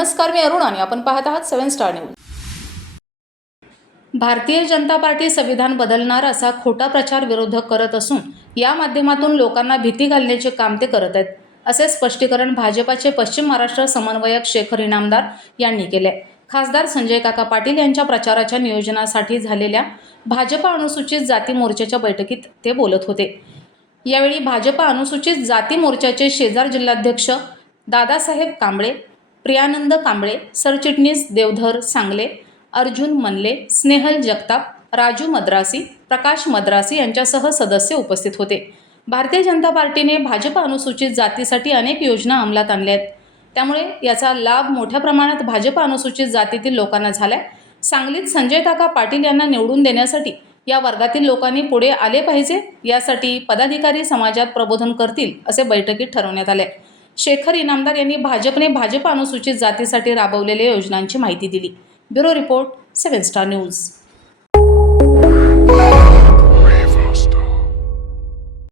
नमस्कार मी अरुण आणि आपण पाहत आहात सेवन star news. Bharatiya Janata party संविधान बदलणार असा खोटा प्रचार विरोधक करत असून या माध्यमातून लोकांना भीती घालण्याचे काम ते करत आहेत असे स्पष्टीकरण भाजपाचे पश्चिम महाराष्ट्र समन्वयक शेखर इनामदार यांनी केले. खासदार संजय काका पाटील यांच्या प्रचाराच्या नियोजनासाठी झालेल्या भाजपा अनुसूचित जाती मोर्चाच्या बैठकीत ते बोलत होते. यावेळी भाजपा अनुसूचित जाती मोर्चाचे शेजार जिल्हाध्यक्ष दादासाहेब कांबळे प्रियानंद कांबळे सरचिटणीस देवधर सांगले अर्जुन मनले स्नेहल जगताप राजू मद्रासी प्रकाश मद्रासी यांच्यासह सदस्य उपस्थित होते. भारतीय जनता पार्टीने भाजप अनुसूचित जातीसाठी अनेक योजना अंमलात आणल्या आहेत. त्यामुळे याचा लाभ मोठ्या प्रमाणात भाजप अनुसूचित जातीतील लोकांना झालाय. सांगलीत संजय काका पाटील यांना निवडून देण्यासाठी या वर्गातील लोकांनी पुढे आले पाहिजे यासाठी पदाधिकारी समाजात प्रबोधन करतील असे बैठकीत ठरवण्यात आले शेखर इनामदार यांनी भाजपने भाजप अनुसूचित जातीसाठी राबवलेल्या योजनांची माहिती दिली. Bureau report seven star news.